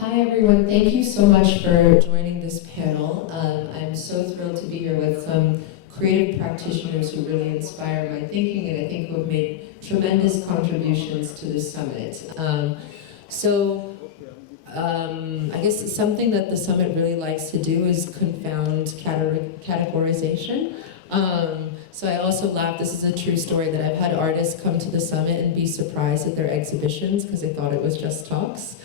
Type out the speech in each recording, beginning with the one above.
Hi everyone, thank you so much for joining this panel. I'm so thrilled to be here with some creative practitioners who really inspire my thinking and I think who have made tremendous contributions to the summit. I guess something that the summit really likes to do is confound categorization. So I also laugh, this is a true story, that I've had artists come to the summit and be surprised at their exhibitions because they thought it was just talks.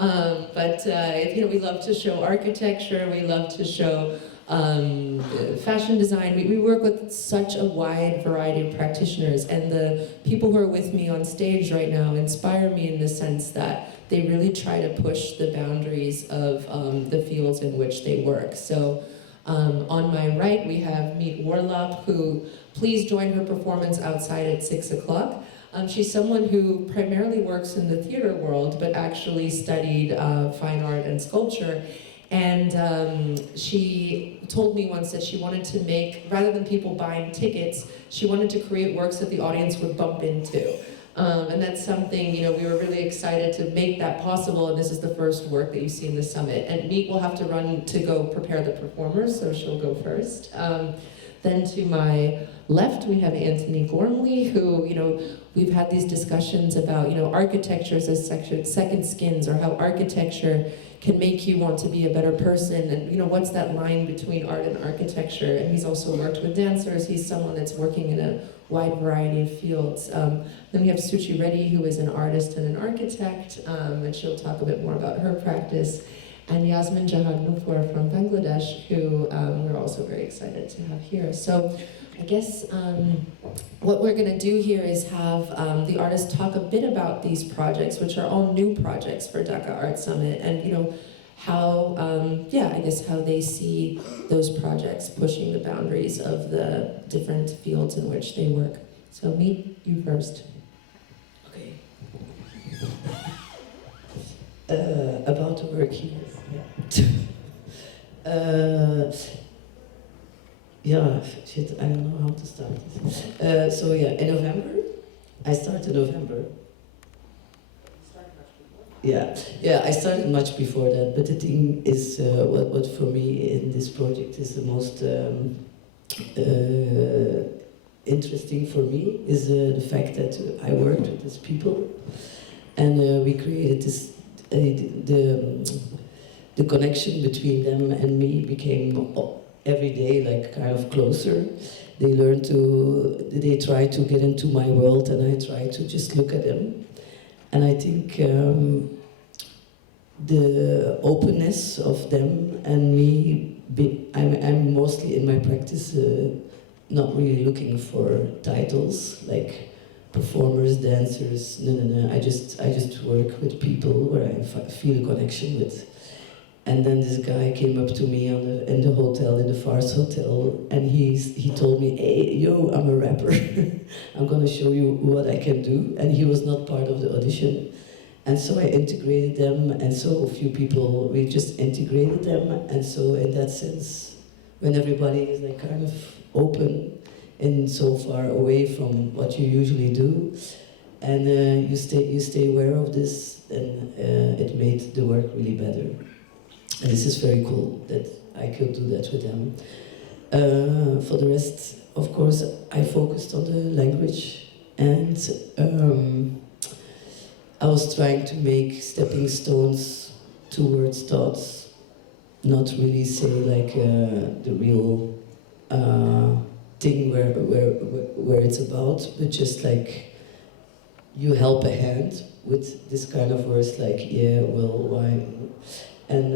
We love to show architecture, we love to show fashion design. We work with such a wide variety of practitioners, and the people who are with me on stage right now inspire me in the sense that they really try to push the boundaries of the fields in which they work. So on my right we have Miet Warlop, who, please join her performance outside at 6 o'clock. She's someone who primarily works in the theater world, but actually studied fine art and sculpture. And she told me once that she wanted to make, rather than people buying tickets, she wanted to create works that the audience would bump into. And that's something, we were really excited to make that possible, and this is the first work that you see in the summit. And Miet will have to run to go prepare the performers, so she'll go first. Then to my left, we have Antony Gormley, who, we've had these discussions about, architecture as second skins, or how architecture can make you want to be a better person, and, what's that line between art and architecture? And he's also worked with dancers. He's someone that's working in a wide variety of fields. Then we have Suchi Reddy, who is an artist and an architect, and she'll talk a bit more about her practice. And Yasmin, Jahan, Nupur from Bangladesh, who we're also very excited to have here. So I guess what we're going to do here is have the artists talk a bit about these projects, which are all new projects for Dhaka Art Summit, and how, how they see those projects pushing the boundaries of the different fields in which they work. So Miet, you first. Okay. About the work here. Shit, I don't know how to start this. In November, I started November. I started much before that, but the thing is, what for me in this project is the most interesting for me is the fact that I worked with these people, and we created this, the connection between them and me became every day like kind of closer. They try to get into my world, and I try to just look at them. And I think the openness of them and me, I'm mostly in my practice not really looking for titles like performers, dancers. No. I just work with people where I feel a connection with. And then this guy came up to me in the hotel, in the Fars Hotel, and he told me, "Hey, yo, I'm a rapper. I'm gonna show you what I can do." And he was not part of the audition. And so I integrated them, and so a few people, we just integrated them. And so in that sense, when everybody is like kind of open and so far away from what you usually do, and you stay aware of this, and it made the work really better. And this is very cool that I could do that with them. For the rest, of course, I focused on the language, and I was trying to make stepping stones towards thoughts, not really say like the real thing where it's about, but just like you help a hand with this kind of words like, yeah, well, why? And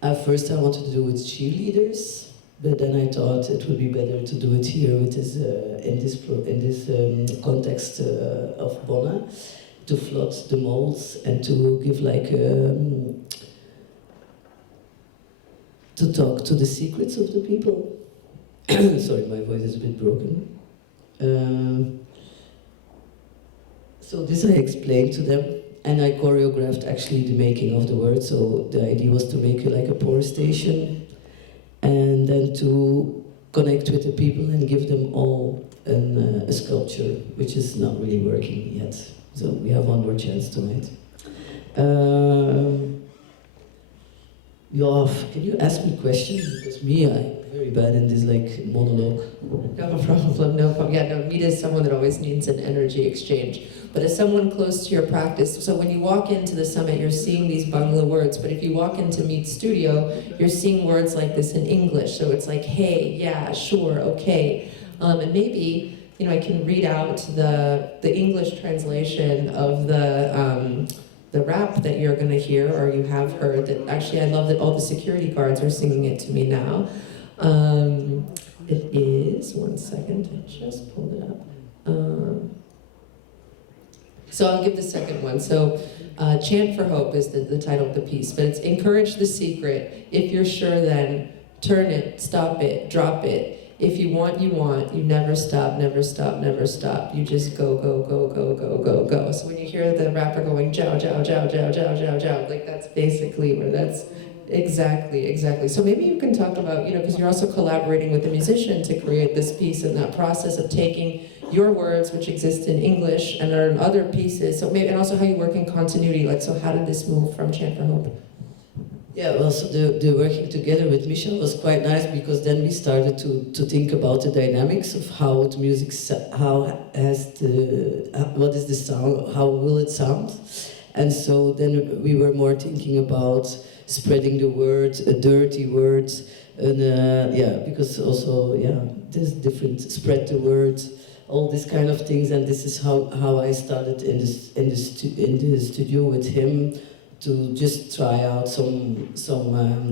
at first I wanted to do it with cheerleaders, but then I thought it would be better to do it here with this, in this context of Bona, to flood the molds and to give like to talk to the secrets of the people. Sorry, my voice is a bit broken. So this I explained to them. And I choreographed actually the making of the word. So the idea was to make it like a power station, and then to connect with the people and give them all a sculpture, which is not really working yet. So we have one more chance tonight. Yeah, can you ask me questions? Because me, I'm very bad in this like monologue. No problem, no problem. Yeah, no, Miet is someone that always needs an energy exchange. But as someone close to your practice, so when you walk into the summit, you're seeing these Bangla words, but if you walk into Miet's studio, you're seeing words like this in English. So it's like, hey, yeah, sure, okay. And maybe, you know, I can read out the English translation of the rap that you're gonna hear, or you have heard, that actually I love that all the security guards are singing it to me now. It is, one second, I just pulled it up. So I'll give the second one. So Chant for Hope is the title of the piece, but it's encourage the secret. If you're sure, then turn it, stop it, drop it. If you want, you want. You never stop, never stop, never stop. You just go, go, go, go, go, go, go. So when you hear the rapper going jow, jow, jow, jow, jow, jow, jow, like that's basically where that's exactly. So maybe you can talk about, you know, because you're also collaborating with the musician to create this piece, and that process of taking your words, which exist in English and are in other pieces. So maybe, and also how you work in continuity. Like, so how did this move from Chant for Hope? Yeah, well, so the working together with Michel was quite nice, because then we started to think about the dynamics of how the music, what is the sound, how will it sound? And so then we were more thinking about spreading the word, dirty words, and yeah, because also, yeah, there's different, spread the word, all these kind of things, and this is how I started in the studio with him, to just try out some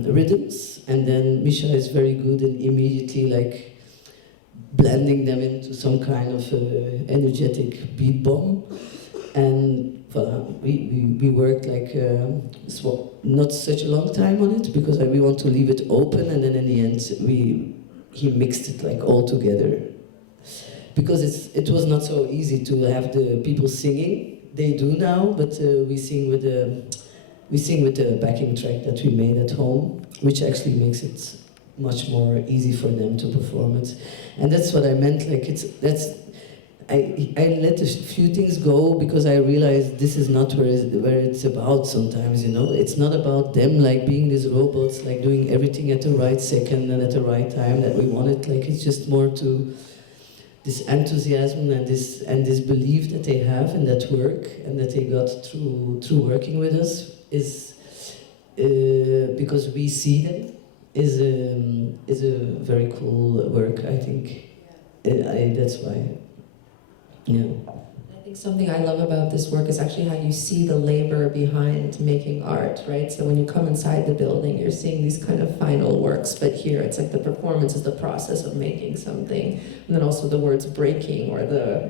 rhythms, and then Misha is very good in immediately like blending them into some kind of energetic beat bomb, and we worked like not such a long time on it, because we want to leave it open, and then in the end he mixed it like all together, because it was not so easy to have the people singing. They do now, but we sing with the backing track that we made at home, which actually makes it much more easy for them to perform it. And that's what I meant, like I let a few things go, because I realized this is not where it's about sometimes, you know? It's not about them like being these robots, like doing everything at the right second and at the right time that we want it. Like, it's just more to this enthusiasm and this belief that they have in that work, and that they got through working with us, is because we see them, is a very cool work, I think. That's why, yeah. I think something I love about this work is actually how you see the labor behind making art, right? So when you come inside the building, you're seeing these kind of final works, but here it's like the performance is the process of making something, and then also the words breaking, or the,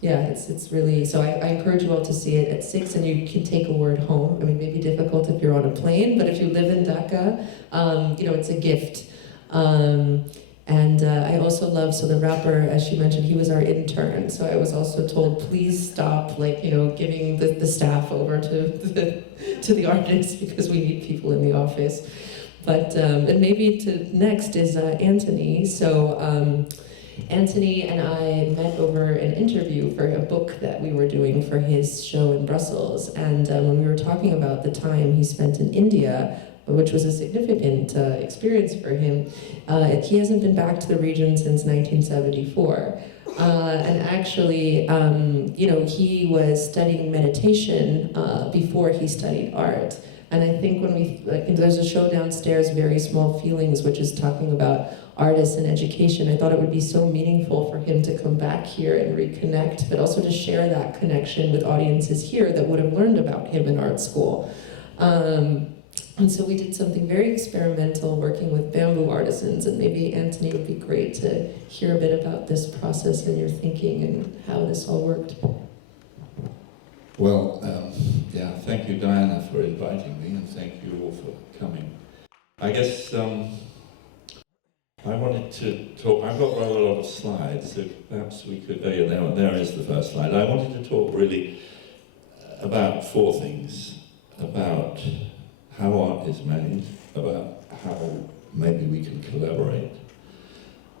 yeah, it's really, so I encourage you all to see it at 6, and you can take a word home. I mean, maybe difficult if you're on a plane, but if you live in Dhaka, you know, it's a gift. And I also love, so the rapper, as she mentioned, he was our intern. So I was also told, please stop, like, you know, giving the staff over to the artists, because we need people in the office. But, and maybe next is Antony. So Antony and I met over an interview for a book that we were doing for his show in Brussels. And when we were talking about the time he spent in India, which was a significant experience for him, he hasn't been back to the region since 1974. And actually, you know, he was studying meditation before he studied art. And I think when there's a show downstairs, Very Small Feelings, which is talking about artists and education. I thought it would be so meaningful for him to come back here and reconnect, but also to share that connection with audiences here that would have learned about him in art school. And so we did something very experimental, working with bamboo artisans, and maybe Antony would be great to hear a bit about this process and your thinking and how this all worked. Well, yeah, thank you, Diana, for inviting me, and thank you all for coming. I guess I wanted to talk, I've got rather a lot of slides, so perhaps we could, there is the first slide. I wanted to talk really about 4 things, about how art is made, about how maybe we can collaborate,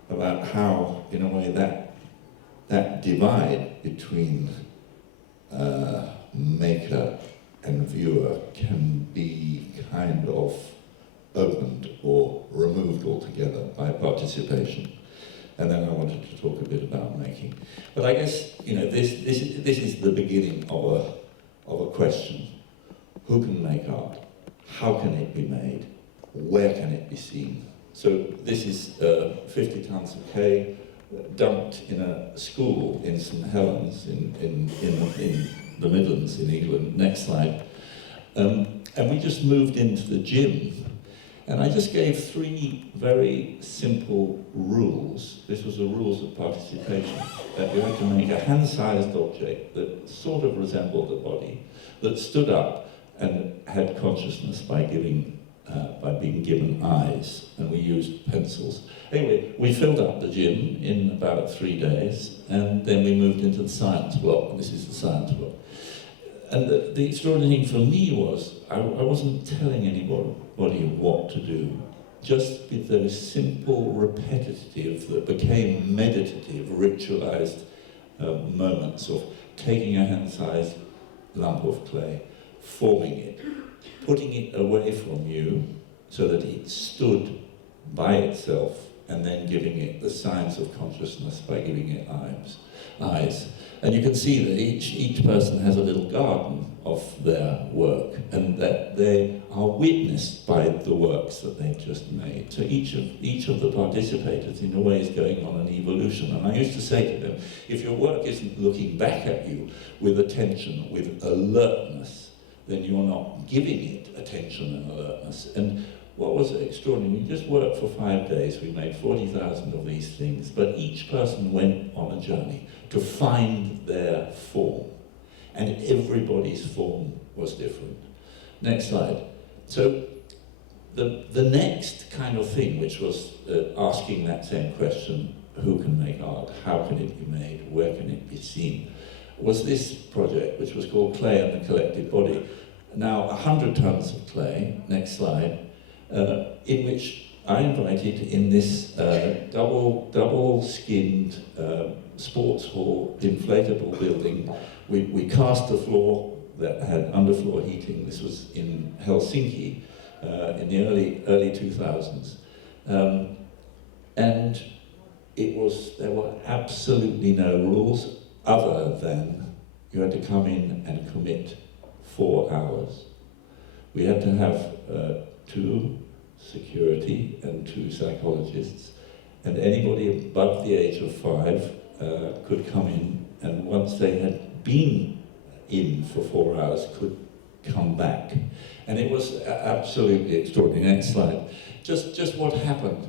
about how, in a way, that divide between maker and viewer can be kind of opened or removed altogether by participation. And then I wanted to talk a bit about making. But I guess, you know, this is the beginning of a question. Who can make art? How can it be made? Where can it be seen? So this is 50 tons of clay dumped in a school in St Helens in the Midlands in England. Next slide. And we just moved into the gym. And I just gave 3 very simple rules. This was the rules of participation. That you had to make a hand-sized object that sort of resembled the body, that stood up and had consciousness by being given eyes. And we used pencils. Anyway, we filled up the gym in about 3 days, and then we moved into the science block. This is the science block. And the extraordinary thing for me was, I wasn't telling anybody what to do. Just with those simple, repetitive, that became meditative, ritualized moments of taking a hand-sized lump of clay, forming it, putting it away from you so that it stood by itself, and then giving it the signs of consciousness by giving it eyes. And you can see that each person has a little garden of their work, and that they are witnessed by the works that they've just made. So each of the participators, in a way, is going on an evolution. And I used to say to them, if your work isn't looking back at you with attention, with alertness, then you're not giving it attention and alertness. And what was extraordinary, we just worked for 5 days, we made 40,000 of these things, but each person went on a journey to find their form. And everybody's form was different. Next slide. So the next kind of thing, which was asking that same question, who can make art, how can it be made, where can it be seen, was this project, which was called Clay and the Collective Body. Now, 100 tons of clay, next slide, in which I invited in this double-skinned sports hall inflatable building. We cast the floor that had underfloor heating. This was in Helsinki in the early 2000s. And there were absolutely no rules other than you had to come in and commit 4 hours. We had to have 2 security and 2 psychologists, and anybody above the age of 5 could come in, and once they had been in for 4 hours could come back. And it was absolutely extraordinary. Next slide. Just what happened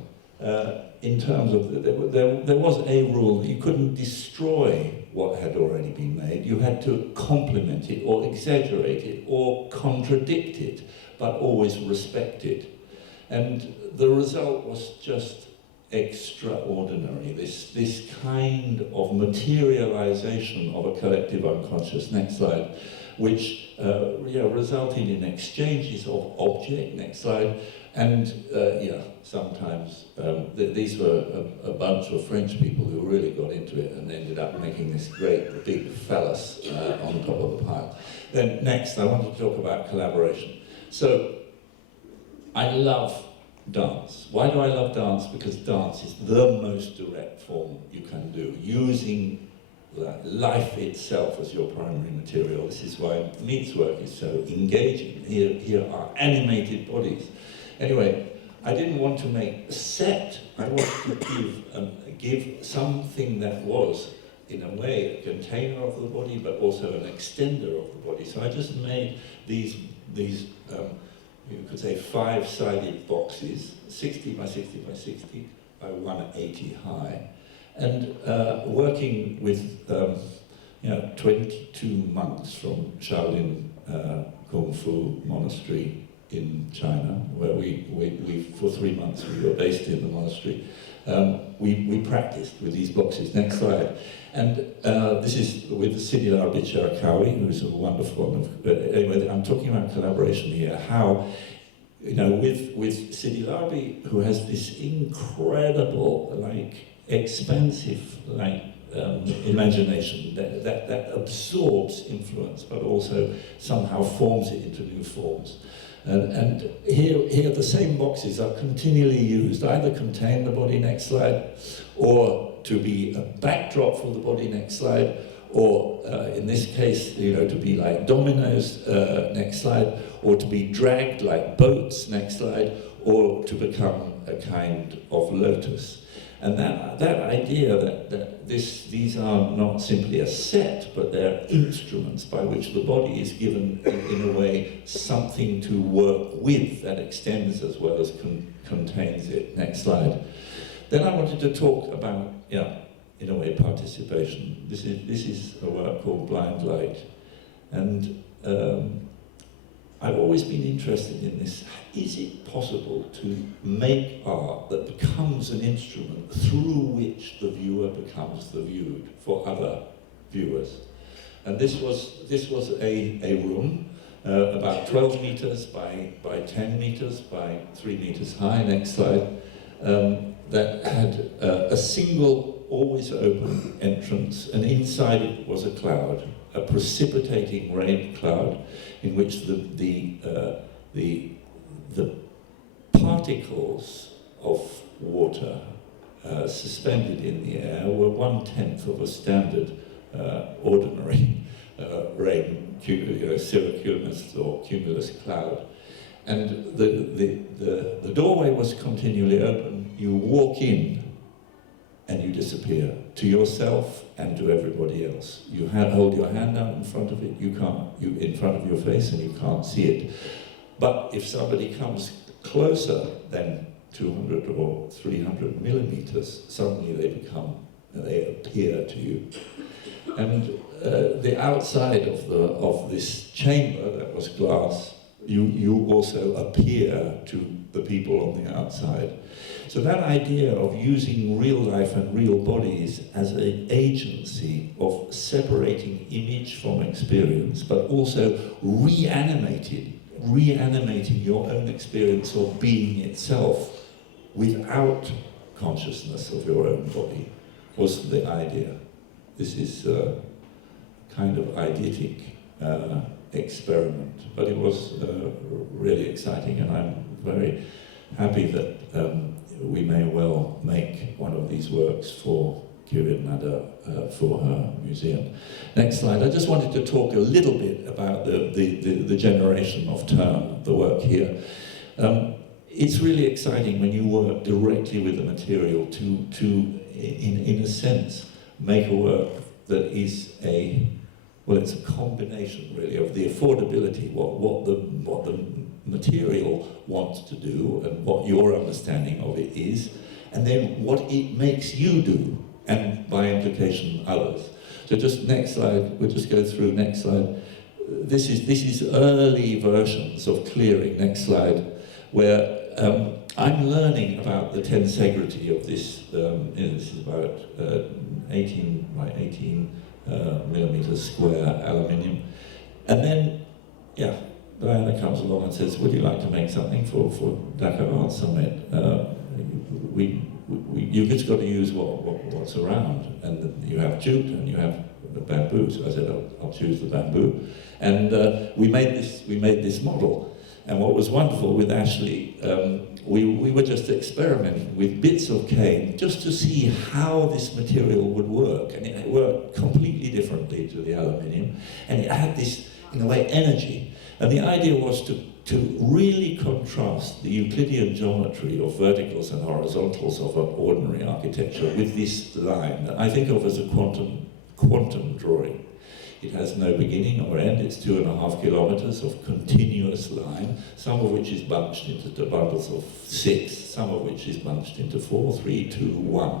in terms of, there was a rule that you couldn't destroy what had already been made. You had to complement it or exaggerate it or contradict it, but always respect it. And the result was just extraordinary, this kind of materialization of a collective unconscious, next slide, which resulted in exchanges of object, next slide, and sometimes these were a bunch of French people who really got into it and ended up making this great big phallus on top of the pile. Then next, I want to talk about collaboration. So, I love dance. Why do I love dance? Because dance is the most direct form you can do, using life itself as your primary material. This is why Miet's work is so engaging. Here are animated bodies. Anyway, I didn't want to make a set. I wanted to give something that was, in a way, a container of the body, but also an extender of the body. So I just made these you could say 5-sided boxes, 60 by 60 by 60 by 180 high, and working with 22 monks from Shaolin Kung Fu Monastery in China, where we for 3 months we were based in the monastery. We practiced with these boxes. Next slide. And this is with Sidi Larbi Cherakawi, who's a wonderful one. But anyway, I'm talking about collaboration here. How, with Sidi Larbi, who has this incredible, expansive, imagination that absorbs influence, but also somehow forms it into new forms. And here the same boxes are continually used, either contain the body, next slide, or to be a backdrop for the body, next slide, or in this case, to be like dominoes, next slide, or to be dragged like boats, next slide, or to become a kind of lotus. And that idea that these are not simply a set, but they're instruments by which the body is given, in a way, something to work with that extends as well as contains it. Next slide. Then I wanted to talk about, in a way, participation. This is a work called Blind Light. And I've always been interested in this. Is it possible to make art that becomes an instrument through which the viewer becomes the viewed for other viewers? And this was a room about 12 meters by 10 meters by 3 meters high, next slide, that had a single, always open entrance, and inside it was a cloud, a precipitating rain cloud, in which the particles of water suspended in the air were 1/10 of a standard ordinary rain, cirrocumulus or cumulus cloud. And the doorway was continually open. You walk in and you disappear, to yourself and to everybody else. You hold your hand out in front of it, in front of your face, and you can't see it. But if somebody comes closer than 200 or 300 millimeters, suddenly they appear to you. And the outside of this chamber that was glass, you also appear to the people on the outside. So that idea of using real life and real bodies as an agency of separating image from experience, but also reanimating your own experience of being itself without consciousness of your own body, was the idea. This is a kind of eidetic experiment, but it was really exciting, and I'm very happy that we may well make one of these works for Curator for her museum. Next slide. I just wanted to talk a little bit about the generation of term, the work here. It's really exciting when you work directly with the material to in a sense, make a work that is it's a combination really of the affordability, what the material wants to do and what your understanding of it is, and then what it makes you do, and by implication others. So just next slide, we'll just go through, next slide. This is early versions of clearing, next slide, where I'm learning about the tensegrity of this. This is about 18 by 18 millimeters square aluminium. And then, Diana comes along and says, would you like to make something for Dhaka Art Summit? You've just got to use what's around. And you have jute and you have the bamboo. So I said, I'll choose the bamboo. And we made this model. And what was wonderful with Ashley, we were just experimenting with bits of cane just to see how this material would work. And it worked completely differently to the aluminium. And it had this, in a way, energy. And the idea was to really contrast the Euclidean geometry of verticals and horizontals of an ordinary architecture with this line that I think of as a quantum drawing. It has no beginning or end. It's 2.5 kilometers of continuous line, some of which is bunched into bundles of 6, some of which is bunched into 4, 3, 2, 1.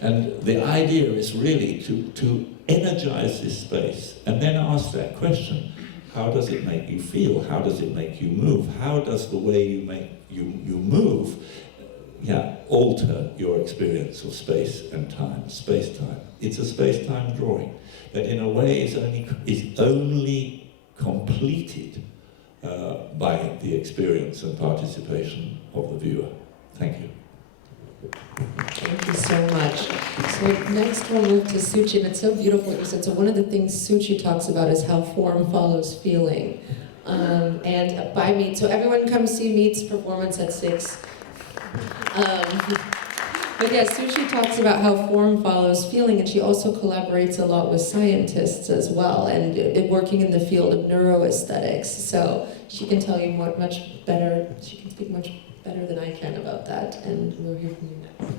And the idea is really to energize this space and then ask that question: how does it make you feel? How does it make you move? How does the way you move alter your experience of space and time, space-time? It's a space-time drawing that in a way is only completed by the experience and participation of the viewer. Thank you. Thank you so much. So next we'll move to Suchi, and it's so beautiful what you said. So one of the things Suchi talks about is how form follows feeling. And by Miet, so everyone come see Miet's performance at 6. But yeah, Suchi talks about how form follows feeling, and she also collaborates a lot with scientists as well, and working in the field of neuroaesthetics. So she can tell you much better, she can speak much better than I can about that, and we'll hear from you next.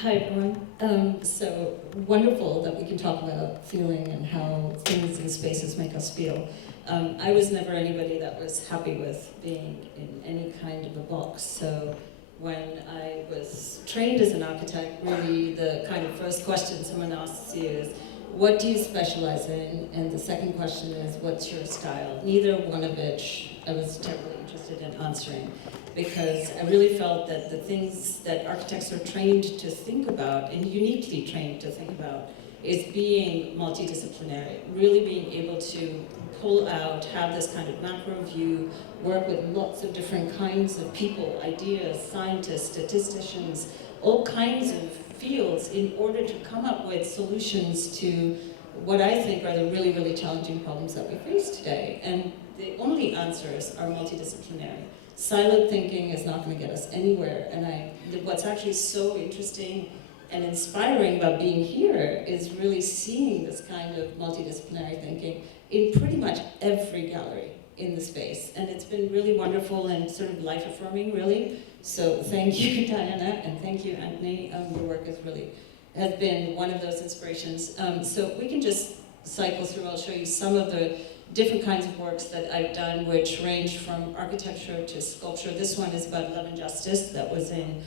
Hi everyone. So wonderful that we can talk about feeling and how things and spaces make us feel. I was never anybody that was happy with being in any kind of a box. So when I was trained as an architect, really the kind of first question someone asks you is, what do you specialize in? And the second question is, what's your style? Neither one of which I was terribly interested in answering, because I really felt that the things that architects are trained to think about, and uniquely trained to think about, is being multidisciplinary, really being able to pull out, have this kind of macro view, work with lots of different kinds of people, ideas, scientists, statisticians, all kinds of fields in order to come up with solutions to what I think are the really, really challenging problems that we face today. And the only answers are multidisciplinary. Siloed thinking is not going to get us anywhere. And what's actually so interesting and inspiring about being here is really seeing this kind of multidisciplinary thinking in pretty much every gallery in the space. And it's been really wonderful and sort of life-affirming, really. So thank you, Diana, and thank you, Antony. Your work has been one of those inspirations. So we can just cycle through. I'll show you some of the different kinds of works that I've done, which range from architecture to sculpture. This one is about love and justice that was in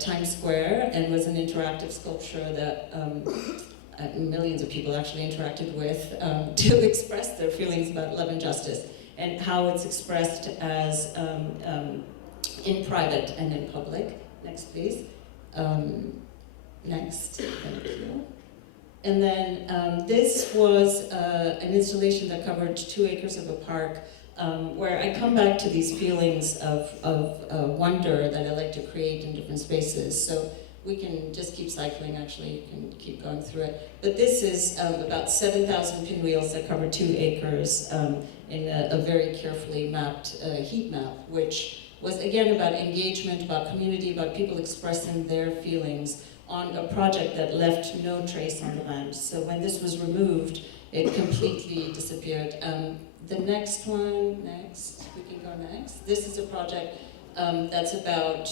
Times Square and was an interactive sculpture that millions of people actually interacted with to express their feelings about love and justice, and how it's expressed as in private and in public. Next, please. Next, thank you. And then this was an installation that covered 2 acres of a park, where I come back to these feelings of wonder that I like to create in different spaces. So we can just keep cycling, actually, you can keep going through it. But this is about 7,000 pinwheels that cover 2 acres in a very carefully mapped heat map, which was again about engagement, about community, about people expressing their feelings on a project that left no trace on the land. So when this was removed, it completely disappeared. The next one, we can go next. This is a project that's about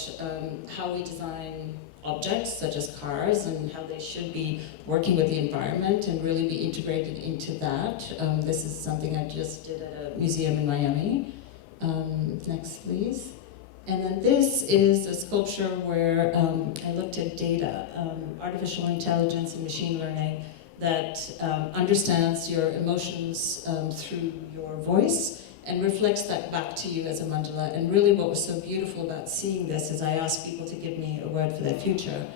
how we design objects, such as cars, and how they should be working with the environment and really be integrated into that. This is something I just did at a museum in Miami. Next, please. And then this is a sculpture where I looked at data, artificial intelligence and machine learning that understands your emotions through your voice and reflects that back to you as a mandala. And really what was so beautiful about seeing this is I asked people to give me a word for their future,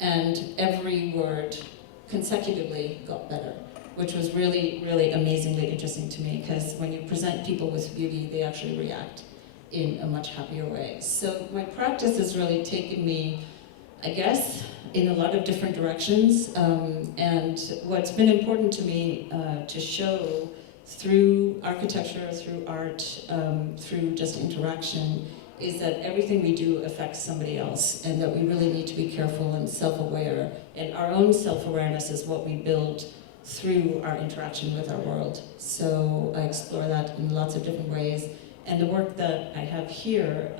and every word consecutively got better, which was really, really amazingly interesting to me, because when you present people with beauty, they actually react in a much happier way. So my practice has really taken me, I guess, in a lot of different directions. And what's been important to me to show through architecture, through art, through just interaction, is that everything we do affects somebody else, and that we really need to be careful and self-aware. And our own self-awareness is what we build through our interaction with our world. So I explore that in lots of different ways. And the work that I have here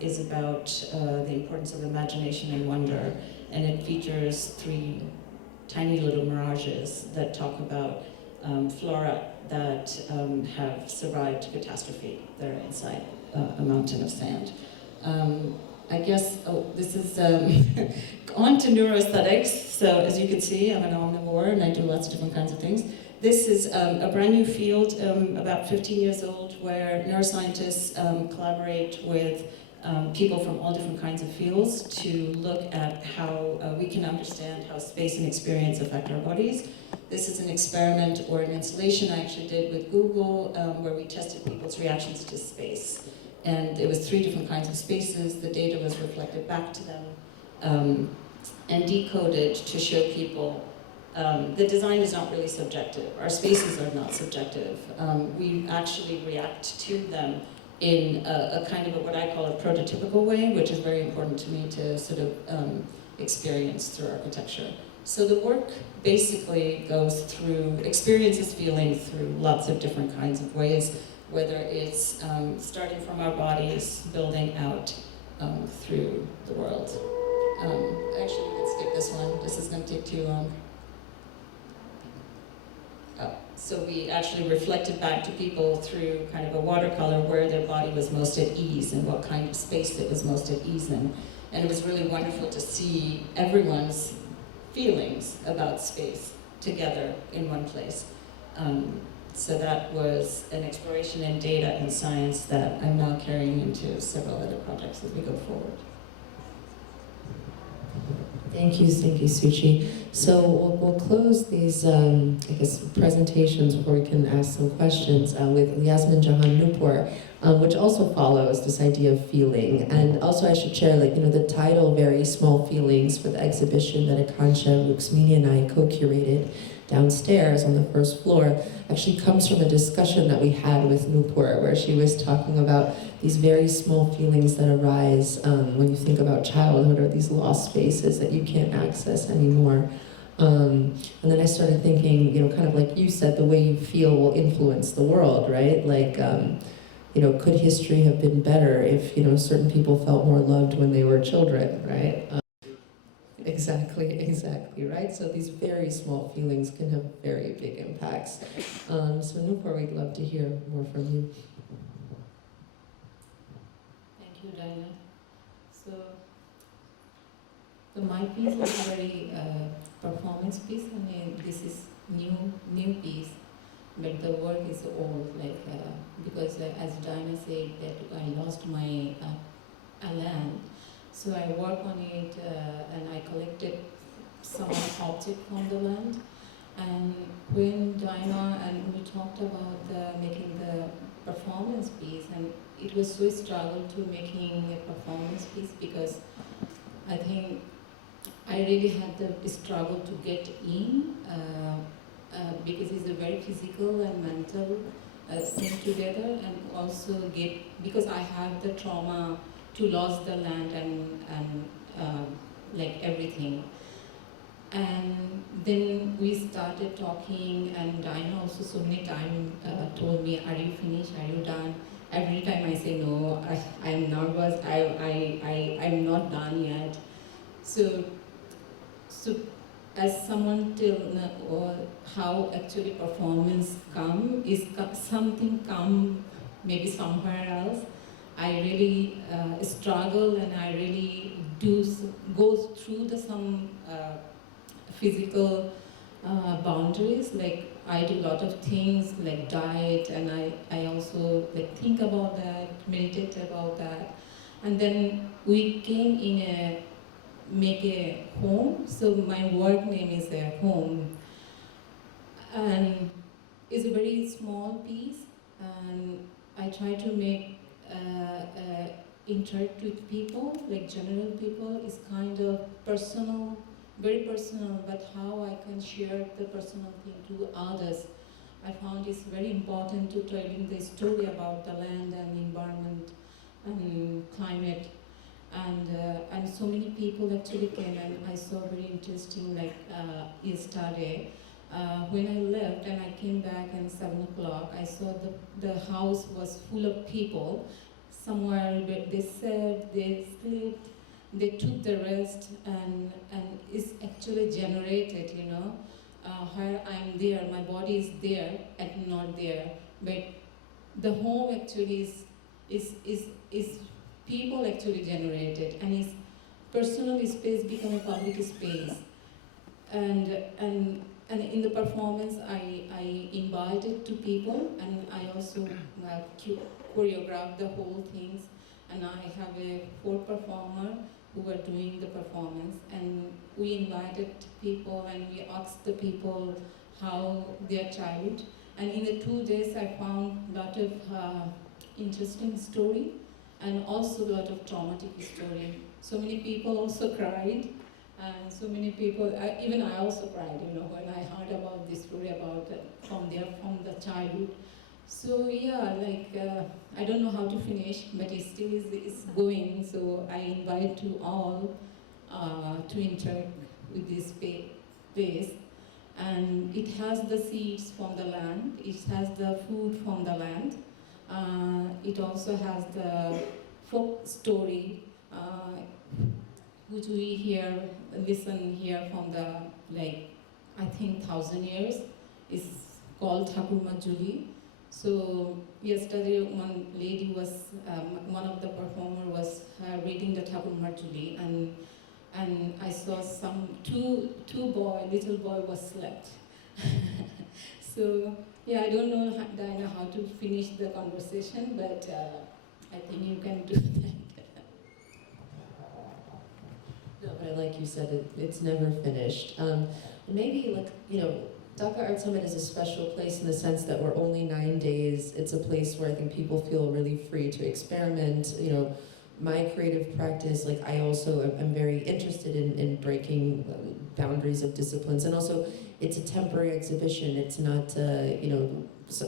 is about the importance of imagination and wonder. And it features 3 tiny little mirages that talk about flora that have survived catastrophe. They're inside a mountain of sand. I guess, this is on to neuroaesthetics. So as you can see, I'm an omnivore and I do lots of different kinds of things. This is a brand new field, about 15 years old, where neuroscientists collaborate with people from all different kinds of fields to look at how we can understand how space and experience affect our bodies. This is an experiment or an installation I actually did with Google, where we tested people's reactions to space. and it was 3 different kinds of spaces. The data was reflected back to them and decoded to show people the design is not really subjective. Our spaces are not subjective. We actually react to them in a kind of what I call a prototypical way, which is very important to me to sort of experience through architecture. So the work basically goes through, experiences feeling through lots of different kinds of ways, whether it's starting from our bodies, building out through the world. Actually, we can skip this one. This is going to take too long. So we actually reflected back to people through kind of a watercolor where their body was most at ease and what kind of space it was most at ease in. And it was really wonderful to see everyone's feelings about space together in one place. So that was an exploration in data and science that I'm now carrying into several other projects as we go forward. Thank you, Suchi. So we'll close these, I guess, presentations before we can ask some questions with Yasmin, Jahan, Nupur, which also follows this idea of feeling. And also I should share, the title, Very Small Feelings, for the exhibition that Akansha, Ruxmini, and I co-curated downstairs on the first floor, actually comes from a discussion that we had with Nupur, where she was talking about these very small feelings that arise when you think about childhood, or these lost spaces that you can't access anymore. And then I started thinking, kind of like you said, the way you feel will influence the world, right? Like, could history have been better if, certain people felt more loved when they were children, right? Exactly, right? So these very small feelings can have very big impacts. So Nupur, we'd love to hear more from you. Thank you, Diana. So my piece is a very performance piece, and this is new piece, but the work is old, because as Diana said, that I lost my land. So I worked on it and I collected some object from the land. And when Diana and we talked about making the performance piece, and it was so struggle to making a performance piece, because I think I really had the struggle to get in because it's a very physical and mental thing together, and also because I have the trauma to lose the land and everything. And then we started talking, and Diana also so many times told me, are you finished, are you done? Every time I say no, I'm nervous, I'm not done yet. So as someone tell how actually performance something come maybe somewhere else. I really struggle, and I really go through some physical boundaries. Like I do a lot of things like diet, and I also think about that, meditate about that. And then we came in make a home. So my work name is a home, and it's a very small piece, and I try to make interact with people, like general people. Is kind of personal, very personal, but how I can share the personal thing to others. I found it's very important to telling the story about the land and environment and climate. And so many people actually came, and I saw very interesting, yesterday, when I left and I came back at 7 o'clock, I saw the house was full of people. Somewhere they said, they slept, they took the rest, and it's actually generated, where I'm there, my body is there and not there. But the home actually is people actually generated, and it's personal space become a public space. And in the performance, I invited two people, and I also choreographed the whole things. And I have a 4 performer who were doing the performance, and we invited people, and we asked the people how their childhood. And in the 2 days, I found a lot of interesting story. and also a lot of traumatic story. So many people also cried, and so many people, even I also cried, when I heard about this story about from the childhood. So yeah, I don't know how to finish, but it still is going. So I invite you all to interact with this place. And it has the seeds from the land, it has the food from the land, it also has the folk story, which we listen here from the, I think 1,000 years. It's called Thakur Majuli. So yesterday one lady was, one of the performer was reading the Thakur Majuli, and I saw little boy was slept. So yeah, I don't know, Diana, how to finish the conversation, but I think you can do that. No, but like you said, it's never finished. Maybe Dhaka Art Summit is a special place in the sense that we're only 9 days. It's a place where I think people feel really free to experiment. My creative practice, I also am very interested in breaking boundaries of disciplines, and also it's a temporary exhibition. It's not,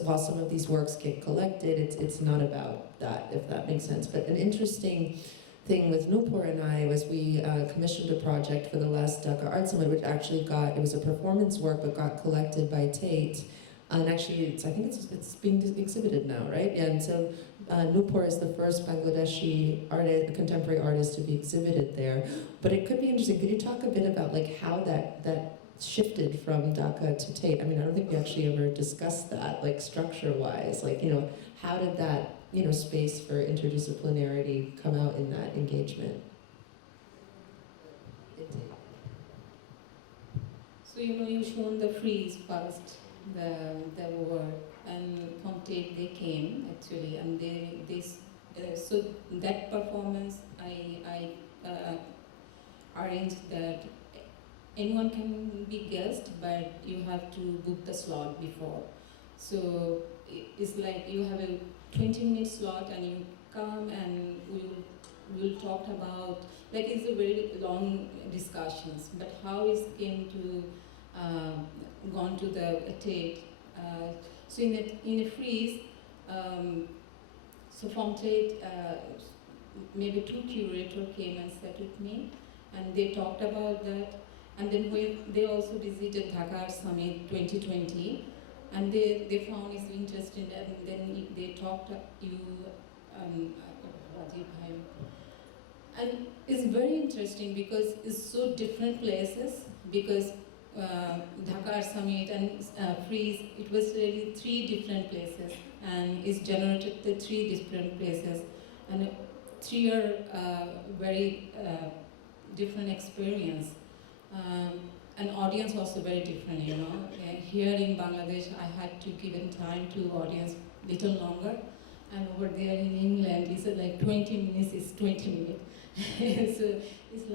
while some of these works get collected, it's not about that, if that makes sense. But an interesting thing with Nupur and I was we commissioned a project for the last Dhaka Art Summit, which actually it was a performance work, but got collected by Tate. And actually, I think it's being exhibited now, right? Yeah, and so Nupur is the first Bangladeshi contemporary artist to be exhibited there. But it could be interesting. Could you talk a bit about how that shifted from Dhaka to Tate? I mean, I don't think we actually ever discussed that, structure-wise. How did that space for interdisciplinarity come out in that engagement? So you've shown the frieze first, the word, and from Tate they came actually, and so that performance I arranged that anyone can be guest, but you have to book the slot before. So it's like you have a 20-minute slot and you come and we'll talk about, it's a very long discussions, but how it came to gone to the Tate. So in a frieze, so from Tate, maybe 2 curators came and sat with me, and they talked about that. And then they also visited Dhaka Art Summit 2020, and they found it interesting, and then they talked to you, and it's very interesting because it's so different places, because Dhaka Art Summit and Freeze, it was really 3 different places, and it's generated the 3 different places, and 3 are very different experience. And audience also very different, Here in Bangladesh, I had to give in time to audience little longer, and over there in England, it's 20 minutes is 20 minutes. So it's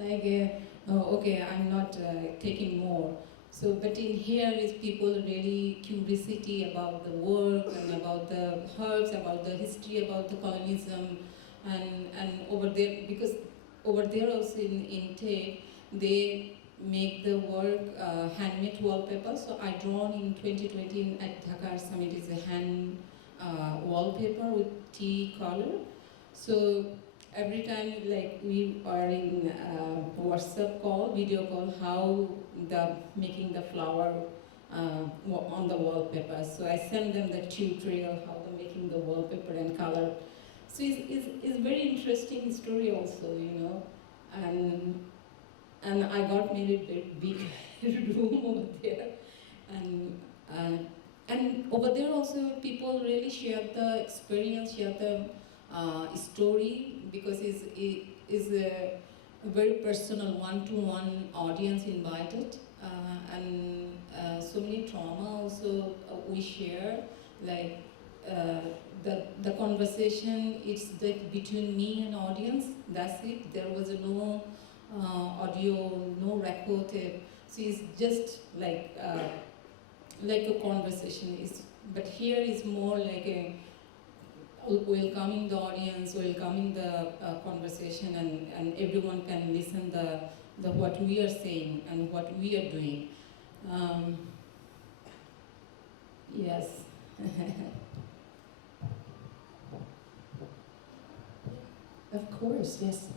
okay, I'm not taking more. So, but in here is people really curiosity about the work and about the herbs, about the history, about the colonialism, and over there, because over there also in Tate, they make the work handmade wallpaper. So I drawn in 2020 at Dhaka Art Summit is a hand wallpaper with tea color. So every time we are in WhatsApp call, video call, how making the flower on the wallpaper. So I send them the tutorial how they're making the wallpaper and color. So it's very interesting story also, and I got maybe a big room over there, and over there also people really share the experience, share the story, because it is a very personal one-to-one audience invited, and so many trauma also we share, the conversation, it's between me and audience, that's it. There was no audio, no record tape. So it's just like a conversation. But here is more like welcoming the audience, welcoming the conversation, and everyone can listen the what we are saying and what we are doing. Yes. Of course, yes.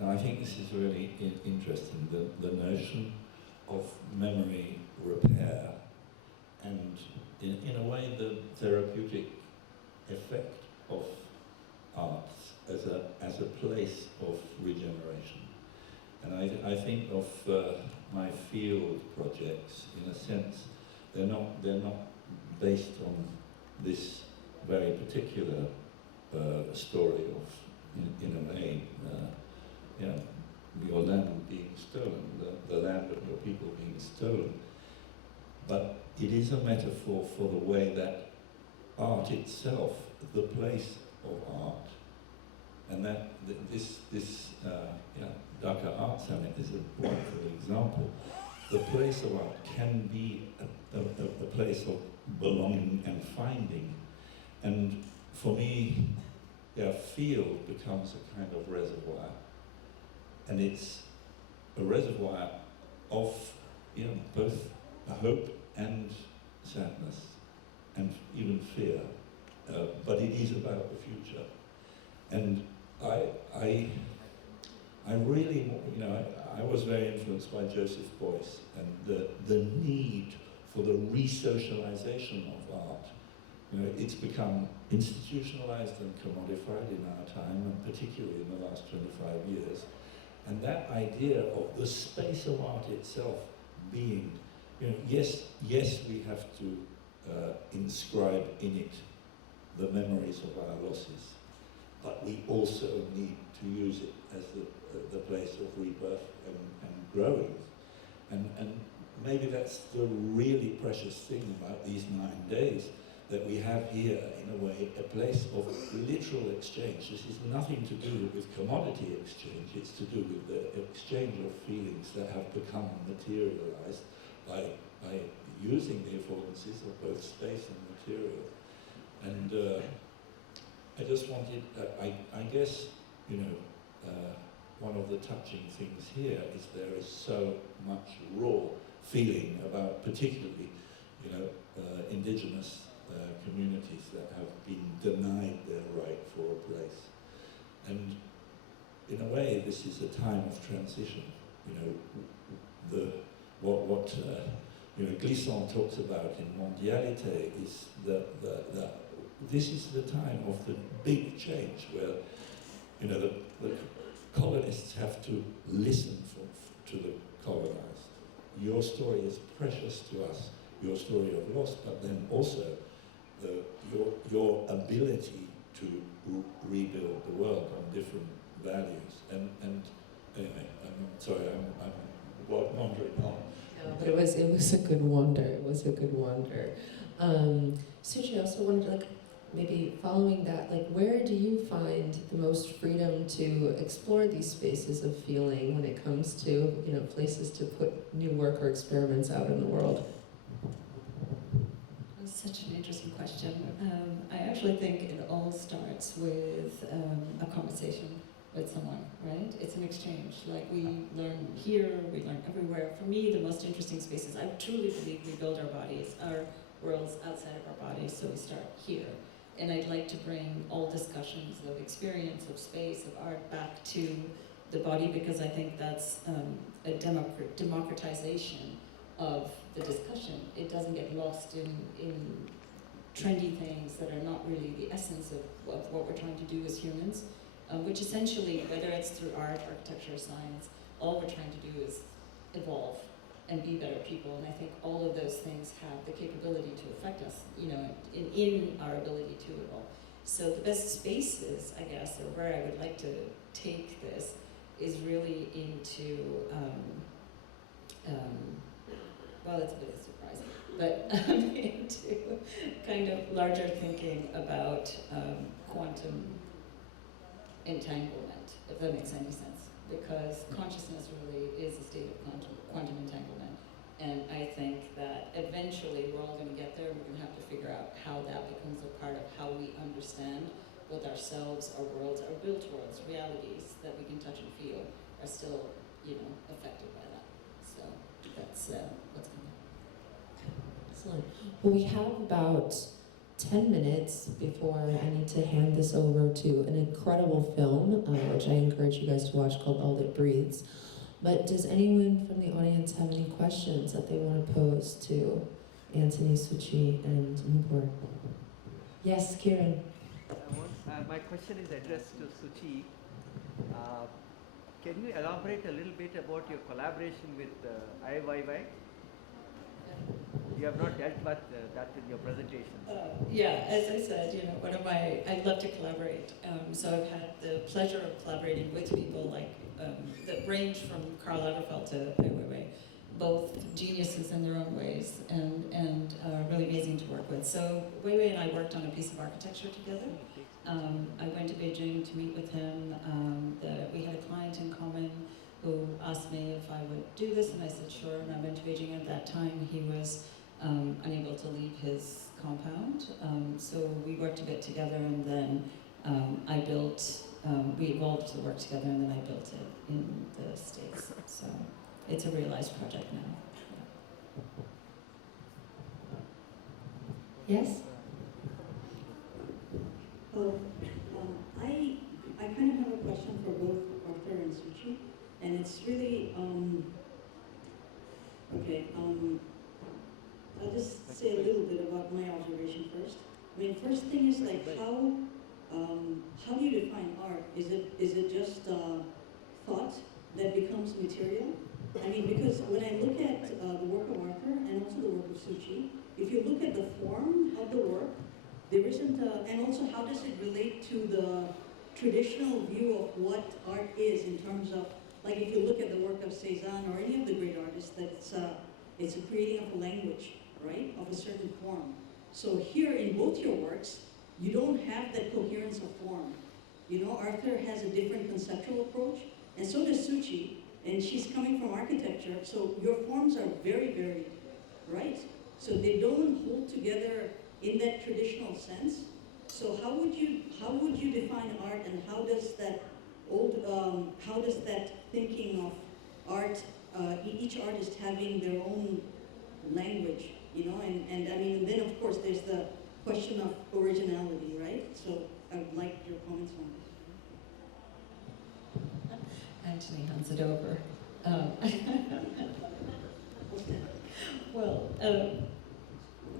Now, I think this is really interesting, the notion of memory repair and, in a way, the therapeutic effect of arts as a place of regeneration. And I think of my field projects, in a sense, they're not based on this very particular story of, in a way, your land being stolen, the land of your people being stolen. But it is a metaphor for the way that art itself, the place of art, and that this Dhaka Art Summit is a wonderful example. The place of art can be a place of belonging and finding. And for me, field becomes a kind of reservoir. And it's a reservoir of both hope and sadness and even fear. But it is about the future. And I really, I was very influenced by Joseph Beuys and the need for the re-socialization of art. It's become institutionalized and commodified in our time, and particularly in the last 25 years. And that idea of the space of art itself being, yes, we have to inscribe in it the memories of our losses, but we also need to use it as the place of rebirth and growing. And maybe that's the really precious thing about these 9 days, that we have here, in a way, a place of literal exchange. This is nothing to do with commodity exchange, it's to do with the exchange of feelings that have become materialized by using the affordances of both space and material. And I just wanted, I guess, one of the touching things here is there is so much raw feeling about particularly, indigenous communities that have been denied their right for a place. And in a way, this is a time of transition. What Glissant talks about in Mondialité is this is the time of the big change where, the colonists have to listen to the colonized. Your story is precious to us, your story of loss, but then also your ability to rebuild the world on different values. And anyway, I'm sorry, I'm wandering on. No, but it was a good wander. It was a good wander. Suchi, I also wanted, maybe following that, where do you find the most freedom to explore these spaces of feeling when it comes to, places to put new work or experiments out in the world? That's such an interesting question. I actually think it all starts with a conversation with someone, right? It's an exchange. We learn here, we learn everywhere. For me, the most interesting spaces, I truly believe we build our bodies, our worlds outside of our bodies, so we start here. And I'd like to bring all discussions of experience, of space, of art back to the body, because I think that's a democratization of the discussion. It doesn't get lost in trendy things that are not really the essence of what we're trying to do as humans, which essentially, whether it's through art, architecture, science, all we're trying to do is evolve and be better people. And I think all of those things have the capability to affect us, in our ability to evolve. So the best spaces, I guess, or where I would like to take this, is really into, well, it's a bit surprising, but into kind of larger thinking about quantum entanglement, if that makes any sense. Because consciousness really is a state of quantum entanglement. And I think that eventually we're all going to get there, and we're going to have to figure out how that becomes a part of how we understand both ourselves, our worlds, our built worlds, realities that we can touch and feel are still, affected by that. So that's what's coming. Excellent. Well, we have about 10 minutes before I need to hand this over to an incredible film, which I encourage you guys to watch, called All That Breathes. But does anyone from the audience have any questions that they want to pose to Antony, Suchi, and Nupur? Yes, Kieran. My question is addressed to Suchi. Can you elaborate a little bit about your collaboration with IYY? You have not dealt with that in your presentation. Yeah, as I said, I love to collaborate. So I've had the pleasure of collaborating with people like that range from Karl Lagerfeld to Ai Weiwei, both geniuses in their own ways and really amazing to work with. So Weiwei and I worked on a piece of architecture together. I went to Beijing to meet with him. We had a client in common who asked me if I would do this, and I said sure, and I went to Beijing. At that time, he was unable to leave his compound, so we worked a bit together, and then we evolved to work together, and then I built it in the States. So it's a realized project now. Yeah. Yes? I kind of have a question for both Arthur and Suchi, and it's really, I'll just say a little bit about my observation first. I mean, first thing is like how do you define art? Is it just thought that becomes material? I mean, because when I look at the work of Arthur and also the work of Suchi, if you look at the form of the work, there isn't and also how does it relate to the traditional view of what art is in terms of, like if you look at the work of Cézanne or any of the great artists, that it's a creating of a language, right, of a certain form. So here in both your works, you don't have that coherence of form. Arthur has a different conceptual approach, and so does Suchi, and she's coming from architecture, so your forms are very varied, right? So they don't hold together in that traditional sense. So how would you define art, and how does that thinking of art, each artist having their own language, and I mean, then of course there's the question of originality, right? So I would like your comments on this. Antony hands it over. Well,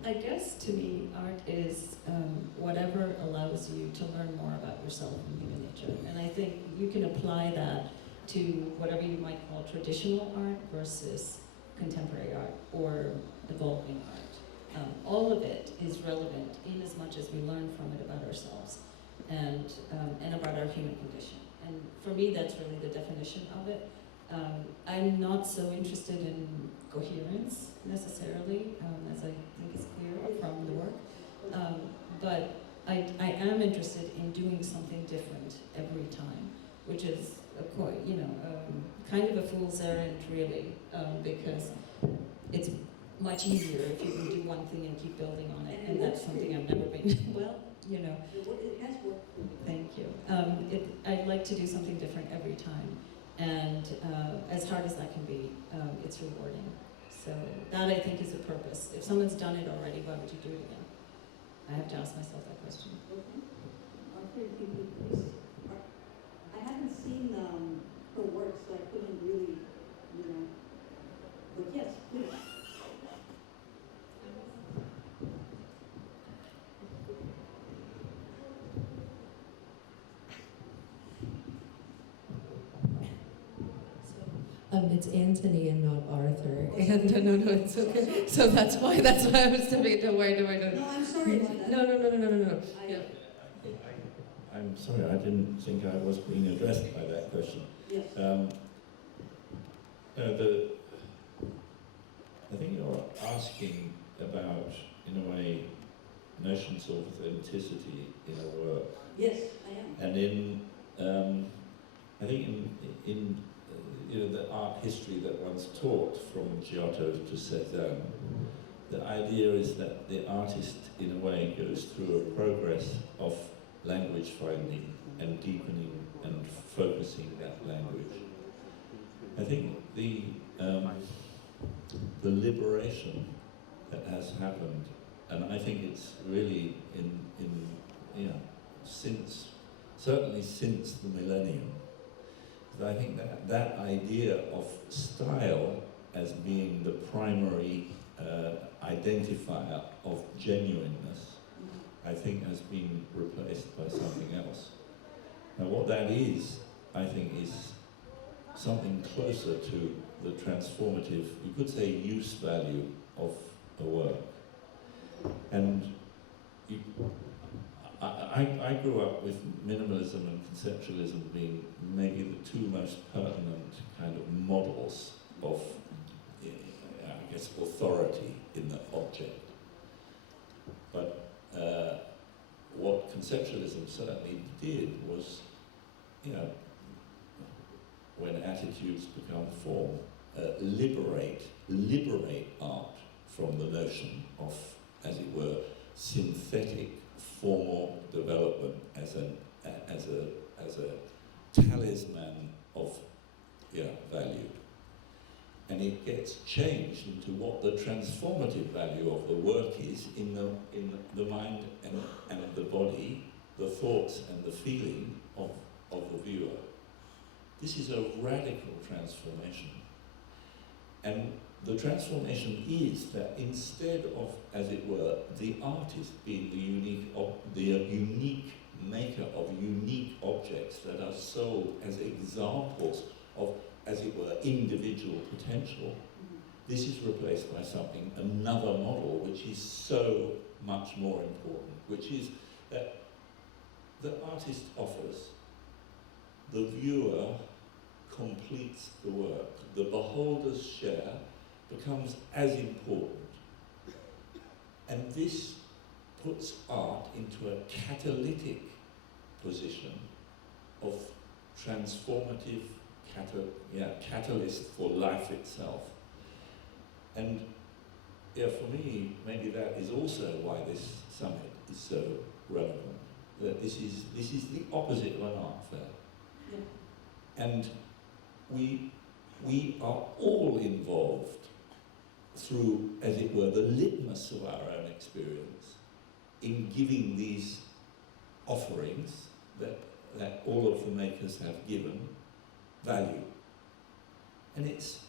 I guess to me, art is whatever allows you to learn more about yourself and human nature. And I think you can apply that to whatever you might call traditional art versus contemporary art or evolving art. All of it is relevant in as much as we learn from it about ourselves and about our human condition. And for me, that's really the definition of it. I'm not so interested in coherence necessarily, as I think is clear from the work, but I am interested in doing something different every time, which is kind of a fool's errand really, because it's much easier if you can do one thing and keep building on it, and that's something I've never been, well, It has worked for me. Thank you. I'd like to do something different every time. And as hard as that can be, it's rewarding. So that I think is a purpose. If someone's done it already, why would you do it again? I have to ask myself that question. Arthur, if you could please. I haven't seen her work, so I couldn't really, but yes, please. It's Antony and not Arthur. And no, it's okay. So that's why I was stepping. Don't worry. No, I'm sorry about that. No. Yeah. I'm sorry, I didn't think I was being addressed by that question. Yes. I think you're asking about, in a way, notions of authenticity in a work. Yes, I am. And I think in the art history that one's taught from Giotto to Cézanne, the idea is that the artist, in a way, goes through a progress of language finding and deepening and focusing that language. I think the liberation that has happened, and I think it's really certainly since the millennium, I think that idea of style as being the primary identifier of genuineness, I think has been replaced by something else. Now what that is, I think, is something closer to the transformative, you could say, use value of a work. And I grew up with minimalism and conceptualism being maybe the two most pertinent kind of models of, I guess, authority in the object. But what conceptualism certainly did was, when attitudes become form, liberate art from the notion of, as it were, synthetic formal development as a talisman of value. And it gets changed into what the transformative value of the work is in the mind and the body, the thoughts and the feeling of the viewer. This is a radical transformation. And the transformation is that instead of, as it were, the artist being the unique maker of unique objects that are sold as examples of, as it were, individual potential, this is replaced by another model, which is so much more important, which is that the artist offers, the viewer completes the work. The beholder's share becomes as important. And this puts art into a catalytic position of transformative catalyst for life itself. And for me, maybe that is also why this summit is so relevant. That this is the opposite of an art fair. Yeah. And we are all involved through, as it were, the litmus of our own experience in giving these offerings that all of the makers have given value. And it's,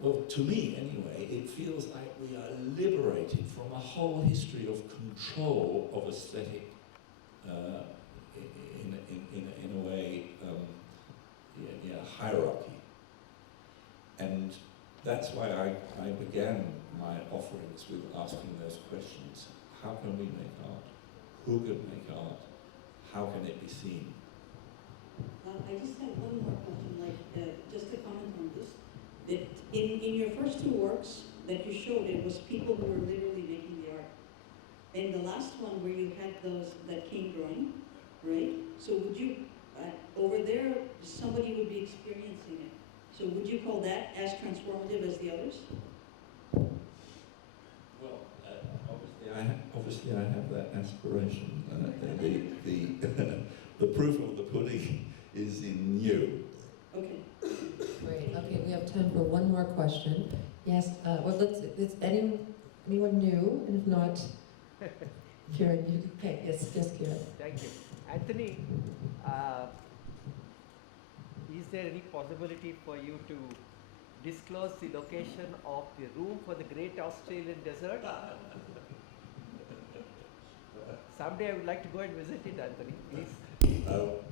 well, to me anyway, it feels like we are liberated from a whole history of control of aesthetic in a way, hierarchy. And that's why I began my offerings with asking those questions. How can we make art? Who can make art? How can it be seen? I just have one more question, just to comment on this. That in your first two works that you showed, it was people who were literally making the art. In the last one where you had those that came drawing, right? So would you, over there, somebody would be experiencing it. So would you call that as transformative as the others? Well, obviously I have that aspiration. The proof of the pudding is in you. Okay. Great. Okay, we have time for one more question. Yes. Well, is anyone new? And if not, Kieran, you okay? Yes, Kieran. Thank you, Anthony. Is there any possibility for you to disclose the location of the room for the Great Australian Desert? Someday I would like to go and visit it, Anthony, please.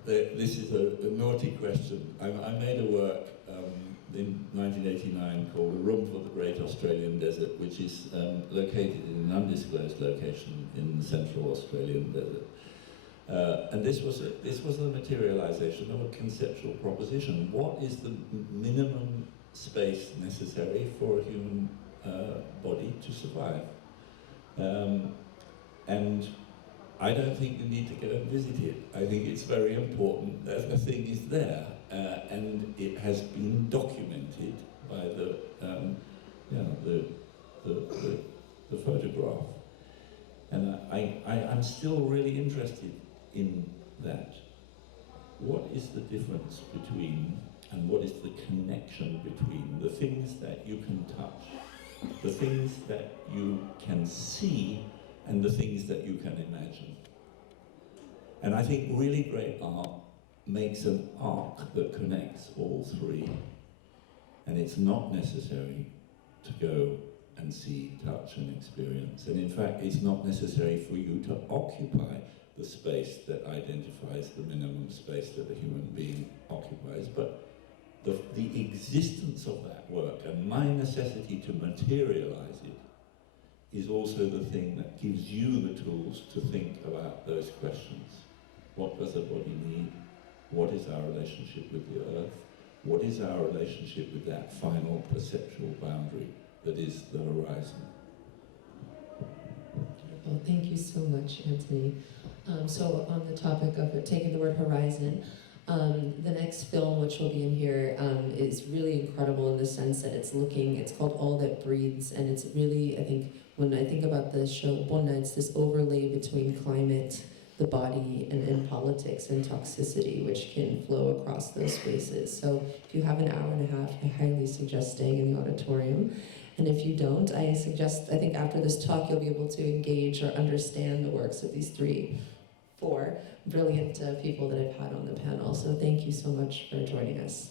This is a naughty question. I made a work in 1989 called A Room for the Great Australian Desert, which is located in an undisclosed location in the central Australian desert. And this was the materialization of a conceptual proposition. What is the minimum space necessary for a human body to survive? And I don't think you need to go and visit it. I think it's very important that the thing is there, and it has been documented by the photograph. And I'm still really interested in that. What is the difference between, and what is the connection between the things that you can touch, the things that you can see, and the things that you can imagine? And I think really great art makes an arc that connects all three. And it's not necessary to go and see, touch, and experience. And in fact, it's not necessary for you to occupy the space that identifies the minimum space that a human being occupies, but the existence of that work and my necessity to materialize it is also the thing that gives you the tools to think about those questions. What does a body need? What is our relationship with the earth? What is our relationship with that final perceptual boundary that is the horizon? Well, thank you so much, Antony. So on the topic of taking the word horizon, the next film, which will be in here, is really incredible in the sense that it's called All That Breathes, and it's really, I think, when I think about the show Bonna, it's this overlay between climate, the body, and politics and toxicity, which can flow across those spaces. So if you have an hour and a half, I highly suggest staying in the auditorium. And if you don't, I think after this talk, you'll be able to engage or understand the works of these four brilliant people that I've had on the panel. So thank you so much for joining us.